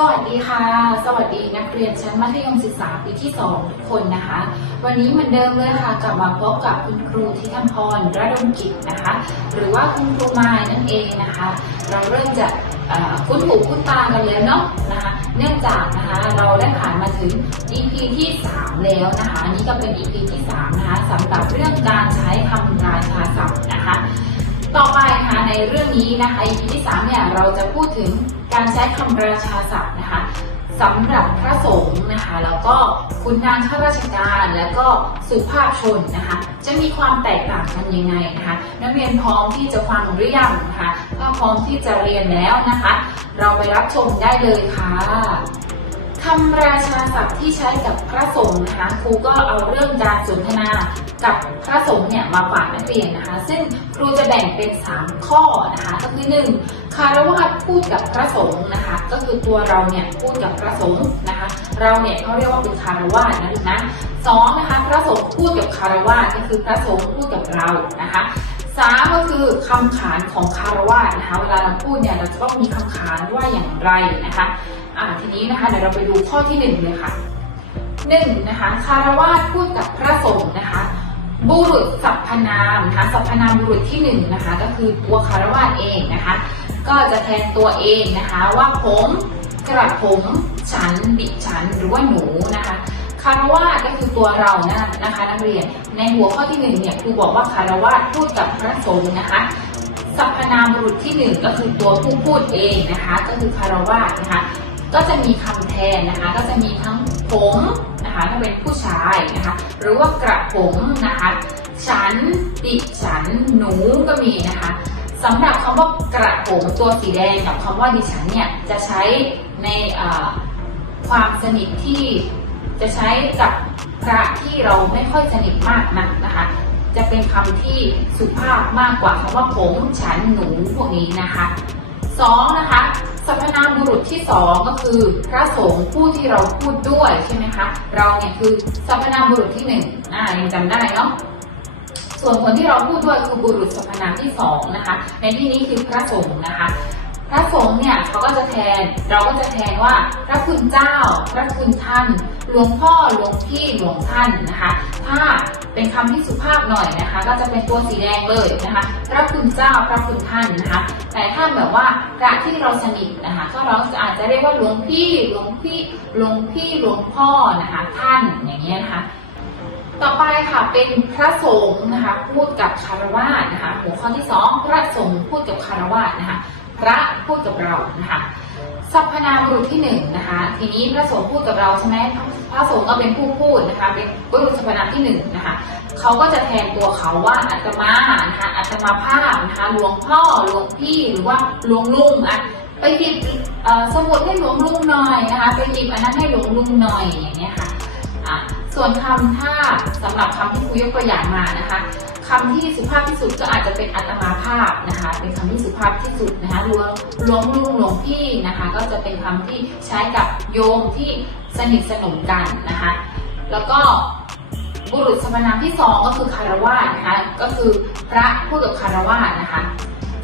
สวัสดีค่ะ สวัสดีนักเรียนชั้นมัธยมศึกษาปีที่ 2 ทุกคนนะคะ วันนี้เหมือนเดิมเลยค่ะกลับมาพบกับคุณครูทิธพรระดมกิจนะคะ หรือว่าคุณครูมายนั่นเองนะคะ เราเริ่มจะคุ้นหูคุ้นตากันแล้วเนาะนะคะเนื่องจากนะคะเราได้ผ่านมาถึง EP ที่ 3 แล้วนะคะอันนี้ก็เป็น EP ที่3นะคะสำหรับเรื่องการใช้คำราชาศัพท์นะคะ ต่อไปนะคะในเรื่องนี้นะคะ EP ที่3เนี่ยเราจะพูดถึงการใช้คำราชาศัพท์นะคะสำหรับพระสงฆ์นะคะแล้วก็คุณนางข้าราชการแล้วก็สุภาพชนนะคะ จะมีความแตกต่างกันยังไงนะคะ นักเรียนพร้อมที่จะฟังหรือยังนะคะถ้าพร้อมที่จะเรียนแล้วนะคะ เราไปรับชมได้เลยค่ะคำราชาศัพท์ที่ใช้กับพระสงฆ์นะคะครูก็เอาเรื่องการสนทนา กับพระสงฆ์เนี่ยมาฝากนักเรียนนะคะ ซึ่งครูจะแบ่งเป็น 3 ข้อนะคะก็คือ 1. คารวะพูดกับพระสงฆ์นะคะ ก็คือตัวเราเนี่ยพูดกับพระสงฆ์นะคะ เราเนี่ยเขาเรียกว่าเป็นคารวะนะลูกนะสองนะคะ พระสงฆ์พูดกับคารวะก็คือพระสงฆ์พูดกับเรานะคะสามก็คือคำขานของคารวะนะคะเวลาเราพูดเนี่ยเราจะต้องมีคำขานว่าอย่างไรนะคะอ่าทีนี้นะคะเดี๋ยวเราไปดูข้อที่หนึ่งเลยค่ะหนึ่งนะคะคารวาสพูดกับพระสงฆ์นะคะ บุรุษสรรพนามนะคะสรรพนามบุรุษที่หนึ่งนะคะก็คือตัวคารวาสเองนะคะ ก็จะแทนตัวเองนะคะว่าผมกระผมฉันบิฉันหรือว่าหนูนะคะคารวาสก็คือตัวเรานะนะคะนักเรียนในหัวข้อที่หนึ่งเนี่ยครูบอกว่าคารวาสพูดกับพระสงฆ์นะคะสรรพนามบุรุษที่หนึ่งก็คือตัวผู้พูดเองนะคะ ก็คือคารวาสนะคะ ก็จะมีคำแทนนะคะ ก็จะมีทั้งผม นะคะถ้าเป็นผู้ชายนะคะ หรือว่ากระผมนะคะ ฉัน ดิฉัน หนูก็มีนะคะสำหรับคำว่ากระผมตัวสีแดงกับคำว่าดิฉันเนี่ยจะใช้ในความสนิทที่จะใช้กับพระที่เราไม่ค่อยสนิทมากนักนะคะ จะเป็นคำที่สุภาพมากกว่าคำว่าผมฉันหนูพวกนี้นะคะ สองนะคะสรรพนามบุรุษที่สองก็คือ พระสงฆ์ผู้ที่เราพูดด้วยใช่ไหมคะเราเนี่ยคือสรรพนามบุรุษที่หนึ่งอ่ายังจำได้เนาะส่วนคนที่เราพูดด้วยคือบุรุษสรรพนามที่สองนะคะในที่นี้คือพระสงฆ์นะคะ พระสงฆ์เนี่ยเขาก็จะแทน เราก็จะแทนว่า พระคุณเจ้า พระคุณท่าน หลวงพ่อ หลวงพี่ หลวงท่านนะคะ ถ้าเป็นคำที่สุภาพหน่อยนะคะ ก็จะเป็นตัวสีแดงเลยนะคะ พระคุณเจ้า พระคุณท่านนะคะ แต่ถ้าแบบว่าพระที่เราสนิทนะคะ ก็เราอาจจะเรียกว่าหลวงพี่ หลวงพี่ หลวงพี่ หลวงพ่อนะคะ ท่านอย่างเงี้ยนะคะต่อไปค่ะเป็นพระสงฆ์นะคะพูดกับคารวะนะคะหัวข้อที่สองพระสงฆ์พูดกับคารวะนะคะ พระพูดกับเรานะคะสรรพนามบุรุษที่หนึ่งนะคะ ทีนี้พระสงฆ์พูดกับเราใช่ไหมพระสงฆ์ก็เป็นผู้พูดนะคะ เป็นบุรุษสรรพนามที่หนึ่งนะคะเขาก็จะแทนตัวเขาว่าอาตมานะคะอาตมาภาพนะคะหลวงพ่อหลวงพี่หรือว่าหลวงลุงอะไปหยิบสมุดให้หลวงลุงหน่อยนะคะ ไปหยิบอันนั้นให้หลวงลุงหน่อยอย่างเงี้ยค่ะะ ส่วนคำถ้าสำหรับคำที่ครูยกตัวอย่างมานะคะคำที่สุภาพที่สุดก็อาจจะเป็นอัตมาภาพนะคะ เป็นคำที่สุภาพที่สุดนะคะหลวงหลวงลุงหลวงพี่นะคะ ก็จะเป็นคำที่ใช้กับโยมที่สนิทสนมกันนะคะ แล้วก็บุรุษสรรพนามที่สองก็คือคารวะนะคะ ก็คือพระพูดกับคารวะนะคะ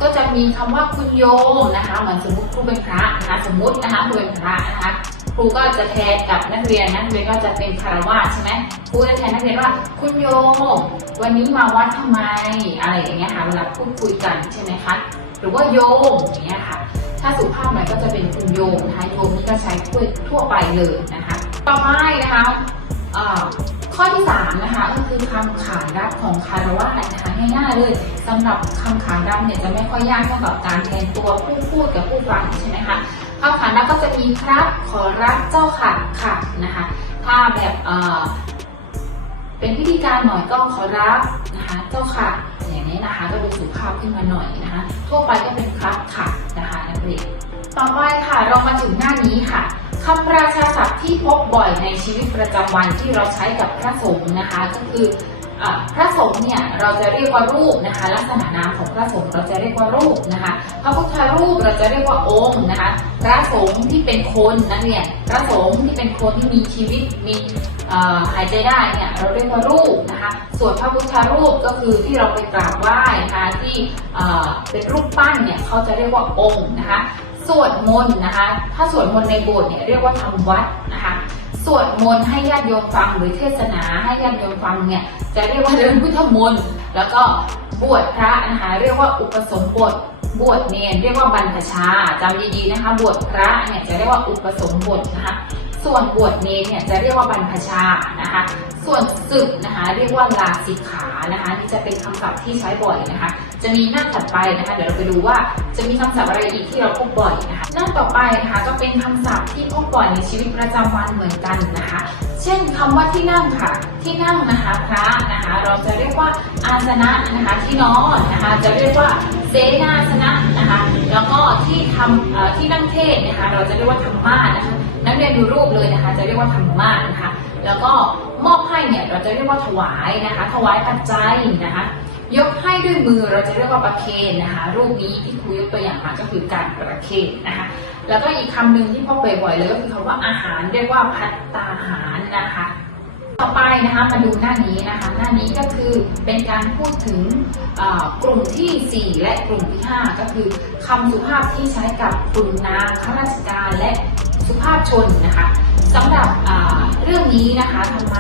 ก็จะมีคำว่าคุณโยมนะคะ เหมือนสมมติครูเป็นพระนะคะ สมมตินะคะครูเป็นพระนะคะ ครูก็จะแทนกับนักเรียนนักเรียนก็จะเป็นคารวะใช่ไหมครูจะแทนนักเรียนว่าคุณโยมวันนี้มาวัดทำไมอะไรอย่างเงี้ยค่ะเวลาพูดคุยกันใช่ไหมคะหรือว่าโยมอย่างเงี้ยค่ะ ถ้าสุภาพหน่อยก็จะเป็นคุณโยมนะคะโยมนี่ก็ใช้ทั่วทั่วไปเลยนะคะ ต่อไปนะคะข้อที่สามนะคะก็คือคำขานรับของคารวะนะคะง่ายๆเลยสำหรับคำขานรับเนี่ยจะไม่ค่อยยากเท่ากับการแทนตัวผู้พูดกับผู้ฟังใช่ไหมคะ คำขานรับก็จะมีครับขอรับเจ้าค่ะค่ะนะคะ ถ้าแบบเออเป็นพิธีการหน่อยก็ขอรับนะคะ เจ้าค่ะ อย่างนี้นะคะก็ดูสุภาพขึ้นมาหน่อยนะคะ ทั่วไปก็เป็นครับค่ะนะคะนักเรียนต่อไปค่ะเรามาถึงหน้านี้ค่ะคำราชาศัพท์ที่พบบ่อยในชีวิตประจำวันที่เราใช้กับพระสงฆ์นะคะ ก็คือ พระสงฆ์เนี่ยเราจะเรียกว่ารูปนะคะ ลักษณะนามของพระสงฆ์เราจะเรียกว่ารูปนะคะพระพุทธรูปเราจะเรียกว่าองค์นะคะ พระสงฆ์ที่เป็นคนนั่นเนี่ยพระสงฆ์ที่เป็นคนที่มีชีวิตมีหายใจได้เนี่ยเราเรียกว่ารูปนะคะ ส่วนพระพุทธรูปก็คือที่เราไปกราบไหว้นะคะที่เอ่อเป็นรูปปั้นเนี่ยเขาจะเรียกว่าองค์นะคะสวดมนต์นะคะ ถ้าสวดมนต์ในโบสถ์เนี่ยเรียกว่าทำวัดนะคะ สวดมนต์ให้ญาติโยมฟังหรือเทศนาให้ญาติโยมฟังเนี่ยจะเรียกว่าเดินพุทธมนต์แล้วก็บวชพระนะคะเรียกว่าอุปสมบทบวชเนรเรียกว่าบรรพชาจำดีๆนะคะ บวชพระเนี่ยจะเรียกว่าอุปสมบทนะคะส่วนบวชเนรเนี่ยจะเรียกว่าบรรพชานะคะ ส่วนศึกนะคะเรียกว่าลาสิกขานะคะนี่จะเป็นคำศัพท์ที่ใช้บ่อยนะคะ จะมีหน้าถัดไปนะคะ เดี๋ยวเราไปดูว่าจะมีคำศัพท์อะไรอีกที่เราพบบ่อยนะคะ หน้าต่อไปนะคะก็เป็นคำศัพท์ที่พบบ่อยในชีวิตประจำวันเหมือนกันนะคะ เช่นคำว่าที่นั่งค่ะ ที่นั่งนะคะพระนะคะ เราจะเรียกว่าอาสนะนะคะที่นอนนะคะ จะเรียกว่าเสนาสนะนะคะ แล้วก็ที่ทำที่นั่งเทศนะคะ เราจะเรียกว่าธรรมาสนะคะ นักเรียนดูรูปเลยนะคะ จะเรียกว่าธรรมาสนะคะ แล้วก็มอบให้เนี่ยเราจะเรียกว่าถวายนะคะ ถวายปัจจัยนะคะ ยกให้ด้วยมือเราจะเรียกว่าประเคนนะคะ รูปนี้ที่ครูยกตัวอย่างมาก็คือการประเคนนะคะ แล้วก็อีกคำหนึ่งที่พบบ่อยๆเลยก็คือคำว่าอาหารเรียกว่าพัตตาหารนะคะ ต่อไปนะคะมาดูหน้านี้นะคะ หน้านี้ก็คือเป็นการพูดถึงกลุ่มทีสี่4 และกลุ่มที่ 5 ก็คือคำสุภาพที่ใช้กับคุณนาข้าราชการและสุภาพชนนะคะสำหรับเรื่องนี้นะคะทำไม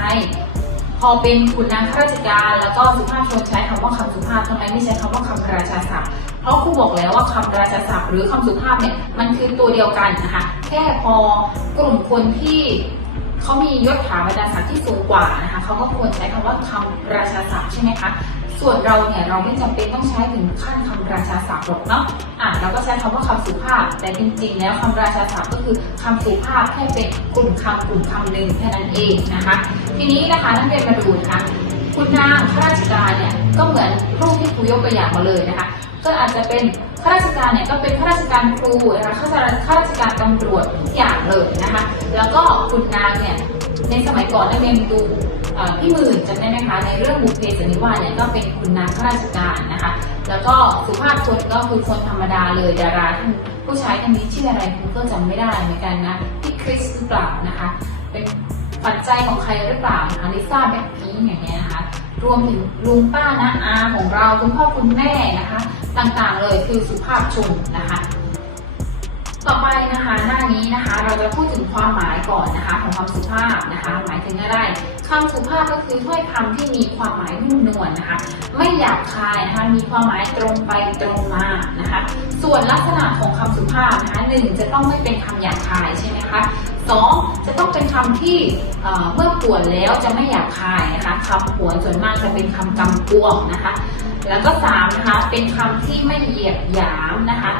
อเป็นคุณนางข้าราชการ แล้วก็สุภาพชนใช้คำว่าคำสุภาพทำไมไม่ใช้คำว่าคำราชาศัพท์ เพราะครูบอกแล้วว่าคำราชาศัพท์ หรือคำสุภาพเนี่ยมันคือตัวเดียวกันนะคะแค่พอกลุ่มคนที่เขามียศถาบรรดาศักดิ์ที่สูงกว่านะคะเขาก็ควรใช้คำว่าคำราชาศัพท์ใช่ไหมคะส่วนเราเนี่ยเราไม่จำเป็นต้องใช้ถึงขั้นคำราชาศัพท์หรอกเนาะอะเราก็ใช้คำว่าคำสุภาพ แต่จริงๆ แล้วคำราชาศัพท์ก็คือคำสุภาพแค่เป็นกลุ่มคำกลุ่มคำหนึ่งแค่นั้นเองนะคะ ทีนี้นะคะนักเรียนมาดูนะคะคุณนางข้าราชการเนี่ยก็เหมือนรูปที่ครูยกตัวอย่างมาเลยนะคะ ก็อาจจะเป็นข้าราชการเนี่ยก็เป็นข้าราชการครูนะคะข้าราชข้าราชการตำรวจทุกอย่างเลยนะคะ แล้วก็คุณนางเนี่ยในสมัยก่อนนักเรียนดูพี่หมื่นจำได้ไหมคะในเรื่องบุพเพสันนิวาสเนี่ยก็เป็นคุณนางข้าราชการนะคะ แล้วก็สุภาพชนก็คือคนธรรมดาเลยดาราท่านผู้ชายท่านนี้ชื่ออะไรคุณก็จำไม่ได้เหมือนกันนะพี่คริสหรือเปล่านะคะเป็น ปัจจัยของใครหรือเปล่านะคะลิซ่าแบ็คพิงอย่างเงี้ยนะคะรวมถึงลุงป้านะอาของเราคุณพ่อคุณแม่นะคะ ต่างๆเลยคือสุภาพชนนะคะ ต่อไปนะคะหน้านี้นะคะเราจะพูดถึงความหมายก่อนนะคะของคำสุภาพนะคะ หมายถึงอะไรคำสุภาพก็คือถ้อยคำที่มีความหมายนุ่มนวลนะคะ ไม่หยาบคายนะคะมีความหมายตรงไปตรงมานะคะ ส่วนลักษณะของคำสุภาพนะคะหนึ่งจะต้องไม่เป็นคำหยาบคายใช่ไหมคะสองจะต้องเป็นคำที่เมื่อผวนแล้วจะไม่หยาบคายนะคะคำผวนส่วนมากจะเป็นคำกำกวมนะคะ แล้วก็สามนะคะเป็นคำที่ไม่เหยียดหยามนะคะ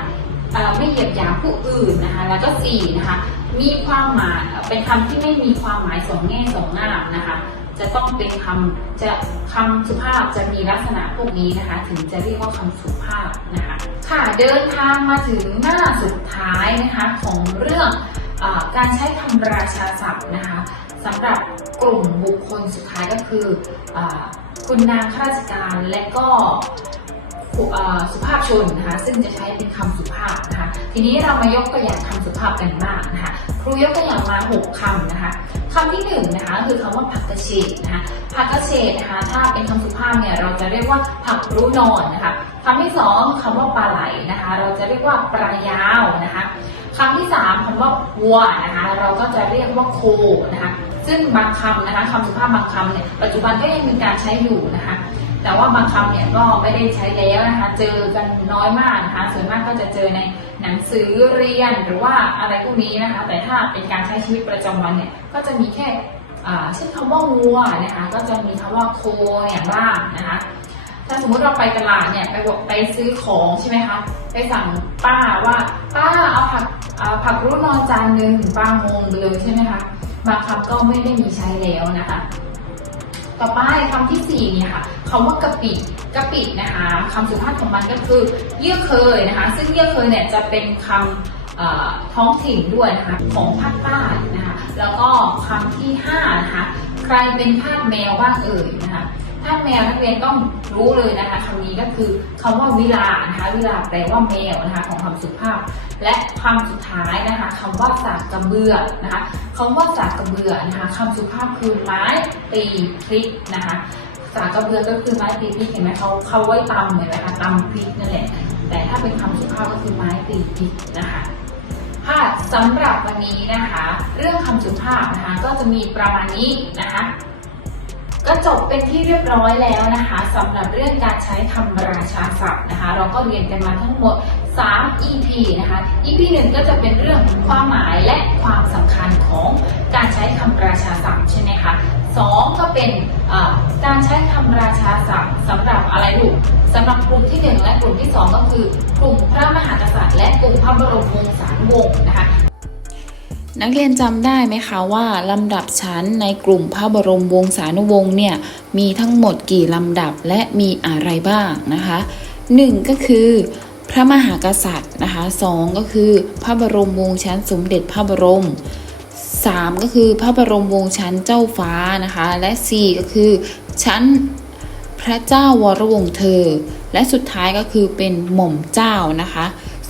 ไม่เหยียดหยามผู้อื่นนะคะ แล้วก็สีนะคะ มีความหมายเป็นคำที่ไม่มีความหมายสองแง่สองงามนะคะ จะต้องเป็นคำจะคำสุภาพจะมีลักษณะพวกนี้นะคะ ถึงจะเรียกว่าคำสุภาพนะคะ ค่ะเดินทางมาถึงหน้าสุดท้ายนะคะของเรื่องอการใช้คำราชาศัพท์นะคะสำหรับกลุ่มบุคคลสุดท้ายก็คืออคุณนางข้าราชการและก็ สุภาพชนนะคะซึ่งจะใช้เป็นคำสุภาพนะคะทีนี้เรามายกตัวอย่างคำสุภาพกันบ้างนะคะครูยกตัวอย่างมา6คำนะคะคำที่หนึ่งนะคะคือคำว่าผักกระเฉดนะคะผักกระเฉดนะคะถ้าเป็นคำสุภาพเนี่ยเราจะเรียกว่าผักรู้นอนนะคะคำที่สองคำว่าปลาไหลนะคะเราจะเรียกว่าปลายาวนะคะคำที่สามคำว่าวัวนะคะเราก็จะเรียกว่าโคนะคะซึ่งบางคำนะคะคำสุภาพบางคำเนี่ยปัจจุบันก็ยังมีการใช้อยู่นะคะ แต่ว่าบางคำเนี่ยก็ไม่ได้ใช้แล้วนะคะ เจอกันน้อยมากนะคะ ส่วนมากก็จะเจอในหนังสือเรียนหรือว่าอะไรพวกนี้นะคะ แต่ถ้าเป็นการใช้ชีวิตประจำวันเนี่ย ก็จะมีแค่เช่นคำว่าวัวนะคะ ก็จะมีคำว่าโคเนี่ยบ้างนะคะ ถ้าสมมุติเราไปตลาดเนี่ยไปบอกไปซื้อของใช่ไหมคะ ไปสั่งป้าว่าป้าเอาผักเอาผักรูนอนจานหนึ่งป้างงเลยใช่ไหมคะ บางคำก็ไม่ได้มีใช้แล้วนะคะ ต่อไปคำที่สี่เนี่ยค่ะคำว่ากะปิกะปินะคะคำสุภาพของมันก็คือ เยื่อเคยนะคะ ซึ่งเยื่อเคยเนี่ยจะเป็นคำท้องถิ่นด้วยนะคะของภาคใต้นะคะ แล้วก็คำที่ห้านะคะใครเป็นทาสแมวบ้างเอ่ยนะคะ ทาแมวนักเรียนต้องรู้เลยนะคะคำนี้ก็คือคำว่าวิลานะคะวิลาแปลว่าแมวนะคะของคำสุภาพ และคำสุดท้ายนะคะคำว่าสากกระเบือนะคะคำว่าสากกระเบือนะคะคำสุภาพคือไม้ตีพริกนะคะสากกระเบือก็คือไม้ตีพริกเห็นไหมเขาเขาไว้ตำเห็นไหมคะตำพริกนั่นแหละ แต่ถ้าเป็นคำสุภาพก็คือไม้ตีพริกนะคะค่ะสำหรับวันนี้นะคะ เรื่องคำสุภาพนะคะก็จะมีประมาณนี้นะคะ ก็จบเป็นที่เรียบร้อยแล้วนะคะสำหรับเรื่องการใช้คำราชาศัพท์นะคะ เราก็เรียนกันมาทั้งหมด 3 EP นะคะ EP 1 ก็จะเป็นเรื่องความหมายและความสำคัญของการใช้คำราชาศัพท์ใช่ไหมคะสองก็เป็นการใช้คำราชาศัพท์สำหรับอะไรลูกสำหรับกลุ่มที่ 1 และกลุ่มที่ 2 ก็คือกลุ่มพระมหากษัตริย์และกลุ่มพระบรมวงศานุวงศ์นะคะ นักเรียนจำได้ไหมคะว่าลำดับชั้นในกลุ่มพระบรมวงศานุวงศ์เนี่ยมีทั้งหมดกี่ลำดับและมีอะไรบ้างนะคะ1ก็คือพระมหากษัตริย์นะคะ2ก็คือพระบรมวงศ์ชั้นสมเด็จพระบรม3ก็คือพระบรมวงศ์ชั้นเจ้าฟ้านะคะและ4ก็คือชั้นพระเจ้าวรวงศ์เธอ และสุดท้ายก็คือเป็นหม่อมเจ้านะคะ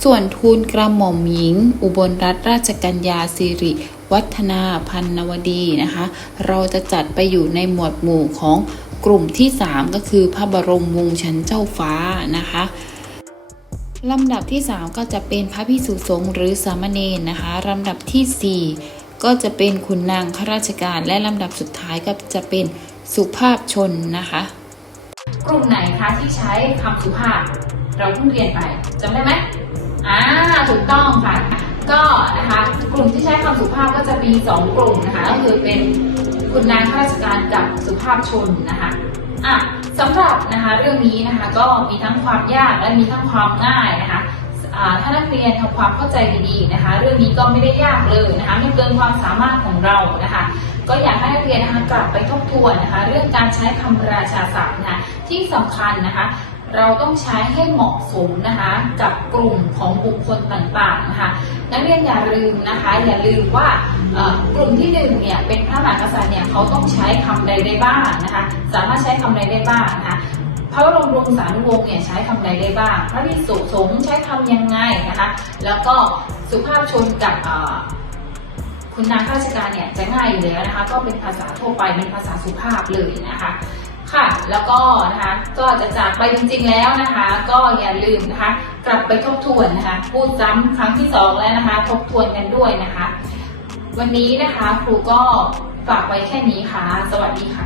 ส่วนทูลกระหม่อมหญิง อุบลรัตนราชกัญญาสิริ วัฒนาพันนวดีนะคะ เราจะจัดไปอยู่ในหมวดหมู่ของกลุ่มที่ 3 ก็คือพระบรมวงศ์ชั้นเจ้าฟ้านะคะลำดับที่ 3 ก็จะเป็นพระพิสุสงฆ์หรือสามเณรนะคะลำดับทีสี่4 ก็จะเป็นขุนนางข้าราชการ และลำดับสุดท้ายก็จะเป็นสุภาพชนนะคะ กลุ่มไหนคะที่ใช้คำสุภาพ เราเพิ่งเรียนไปจำได้ไหม อ่าถูกต้องค่ะ ก็นะคะกลุ่มที่ใช้คำสุภาพก็จะมีสองกลุ่มนะคะก็คือเป็นคุณนางข้าราชการกับสุภาพชนนะคะอะสำหรับนะคะเรื่องนี้นะคะก็มีทั้งความยากและมีทั้งความง่ายนะคะถ้านักเรียนทำความเข้าใจดีๆนะคะ เรื่องนี้ก็ไม่ได้ยากเลยนะคะไม่เกินความสามารถของเรานะคะ ก็อยากให้นักเรียนนะคะกลับไปทบทวนนะคะ เรื่องการใช้คำราชาศัพท์นะคะที่สำคัญนะคะ เราต้องใช้ให้เหมาะสมนะคะกับกลุ่มของบุคคลต่างๆนะคะนักเรียนอย่าลืมนะคะอย่าลืมว่ากลุ่มที่หนึ่งเนี่ยเป็นพระมหากษัตริย์เนี่ยเขาต้องใช้คำใดได้บ้างนะคะสามารถใช้คำใดได้บ้างนะคะพระบรมวงศานุวงศ์เนี่ยใช้คำใดได้บ้าง พระภิกษุสงฆ์ใช้คำยังไงนะคะแล้วก็สุภาพชนกับคุณนางข้าราชการเนี่ยจะง่ายอยู่แล้วนะคะก็เป็นภาษาทั่วไปเป็นภาษาสุภาพเลยนะคะ ค่ะ แล้วก็นะคะก็จะจากไปจริงๆแล้วนะคะ ก็อย่าลืมนะคะ กลับไปทบทวนนะคะพูดซ้ำครั้งที่สองแล้วนะคะ ทบทวนกันด้วยนะคะ วันนี้นะคะครูก็ฝากไว้แค่นี้ค่ะ สวัสดีค่ะ